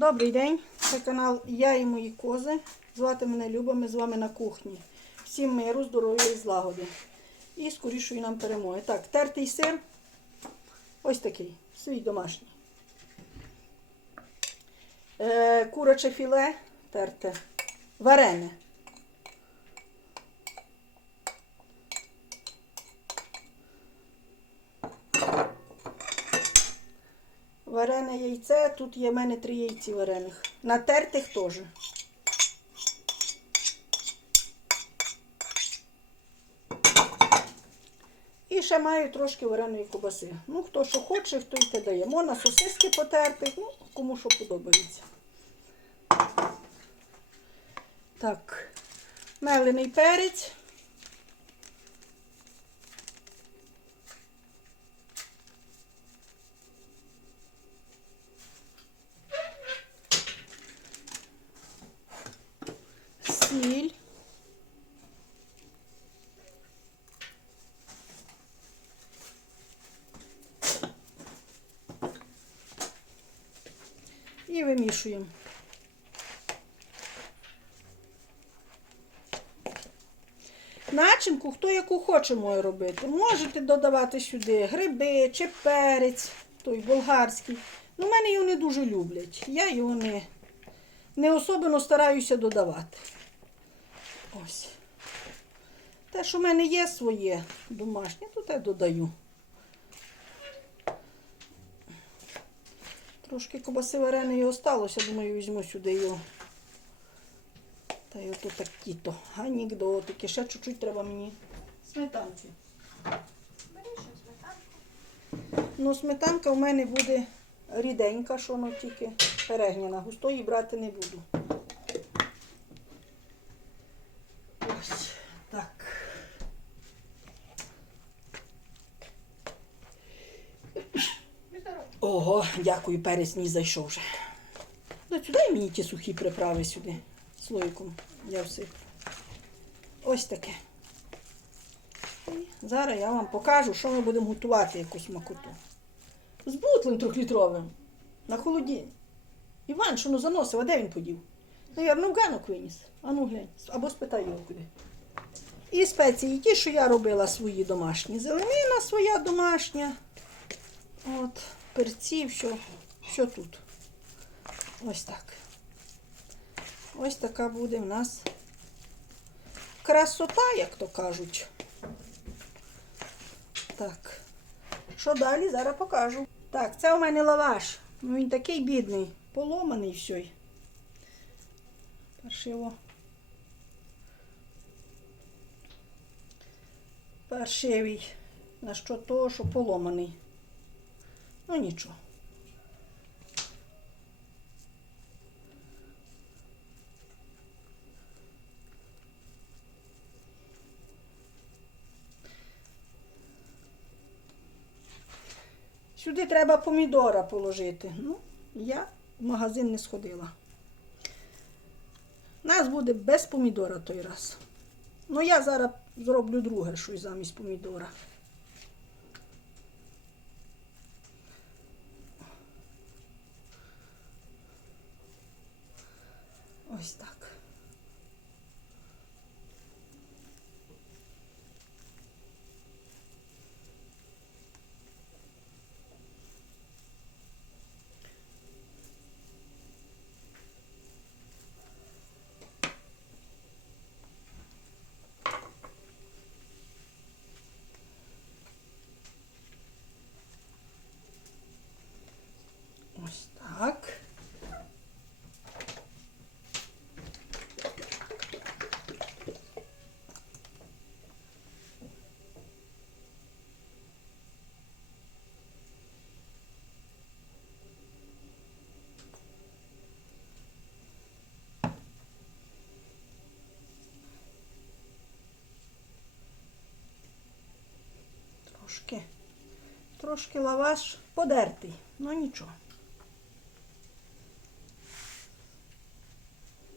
Добрий день, це канал Я і мої кози. Звати мене Люба, ми з вами на кухні. Всім миру, здоров'я і злагоди. І скорішої нам перемоги. Так, тертий сир. Ось такий, свій домашній. Е, Куроче філе терте. Варене. Варене яйце, тут є в мене три яйці варених. Натертих теж. І ще маю трошки вареної кубаси. Ну, хто що хоче, хто й те дає. Можна сосиски потерти, ну, кому що подобається. Так, мелений перець. І вимішуємо. Начинку, хто яку хоче може робити. Можете додавати сюди гриби чи перець, той болгарський. Ну, в мене його не дуже люблять. Я його не, не особливо стараюся додавати. Ось. Те, що в мене є своє домашнє, то те додаю. Трошки кобаси вареної осталося, думаю, візьму сюди його. Та й ото такі-то. Анекдотики. Ще чуть-чуть треба мені сметанки. Ну, сметанка в мене буде ріденька, що воно тільки перегняна. Густої брати не буду. Ось так. Ого, дякую, перець мені зайшов вже. Ну, дай мені ті сухі приправи сюди. Слойком я всиплю. Ось таке. І зараз я вам покажу, що ми будемо готувати якусь макоту. З бутлем трьохлітровим. На холоді. Іван, що ну заносив, а де він подів? Навірно, в ганок виніс. А ну глянь. Або спитай його куди. І спеції ті, що я робила свої домашні. Зеленина своя домашня. От, перці, все, все тут. Ось так. Ось така буде в нас красота, як то кажуть. Так. Що далі? Зараз покажу. Так, це у мене лаваш. Ну, він такий бідний, поломаний все. Паршиво. Паршивий. На що того, що поломаний. Ну нічого. Сюди треба помідора положити. Ну, я в магазин не сходила. Нас буде без помідора той раз. Ну, я зараз зроблю друге щось замість помідора. Ось так. Ось так. Трошки, трошки лаваш подертий, ну нічого.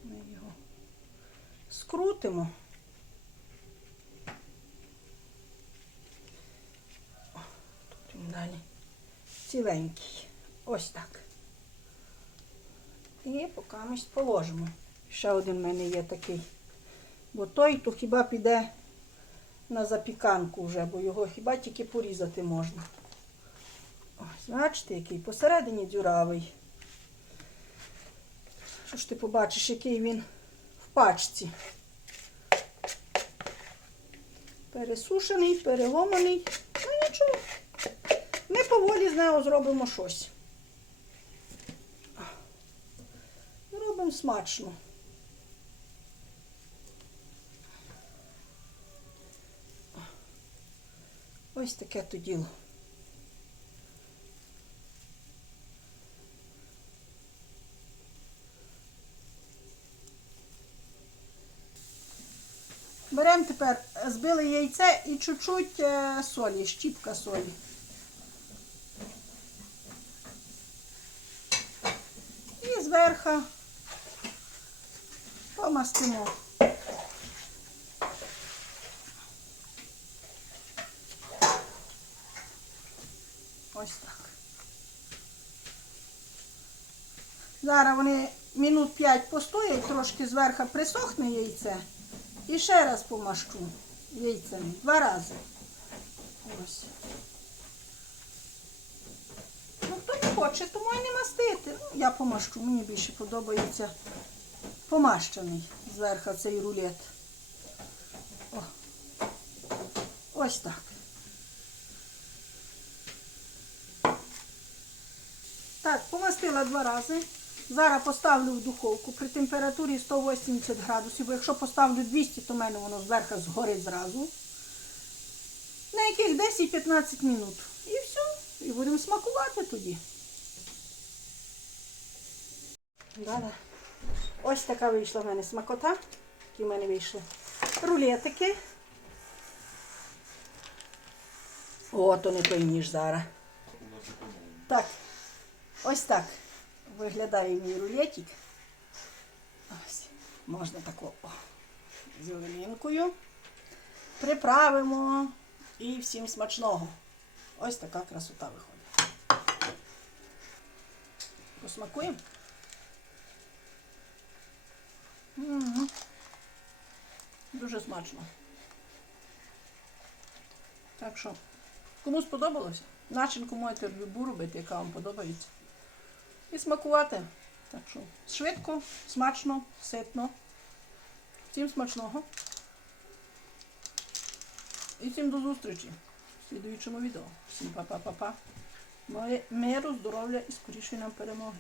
Ми його скрутимо. О, Тут він далі ціленький. Ось так. І ми положимо. Ще один в мене є такий. Бо той то хіба піде на запіканку вже, бо його хіба тільки порізати можна. Ось, бачите, який посередині дзюравий. Що ж ти побачиш, який він в пачці. Пересушений, переломаний. Ну нічого. Ми поволі з нього зробимо щось. Робимо смачно. Ось таке то діло. Беремо тепер, збили яйце і чуть-чуть е, солі, щіпка солі. І зверху помастимо. Ось так. Зараз вони минут 5 постоять, трошки зверху присохне яйце. І ще раз помащу яйцем. Два рази. Ось. Ну, хто не хоче, тому і не мастити. Ну, я помащу, мені більше подобається помащений зверху цей рулет. О. Ось так. Так, помастила два рази. Зараз поставлю в духовку при температурі 180 градусів, бо якщо поставлю 200, то в мене воно зверху згорить зразу. На яких 10-15 минут. І все. І будемо смакувати тоді. Да-да. Ось така вийшла в мене смакота. Які в мене вийшли. Рулетики. О, то не той ніж зараз. Так. Ось так виглядає мій рулетик. Ось. Можна тако зеленинкою. Приправимо і всім смачного. Ось така красота виходить. Посмакуємо. Дуже смачно. Так що, кому сподобалося, начинку можете любу робити, яка вам подобається. І смакувати. Так що швидко, смачно, ситно. Всім смачного. І всім до зустрічі в слідуючому відео. Всім па-па-па-па. Миру, здоров'я і скорішої нам перемоги.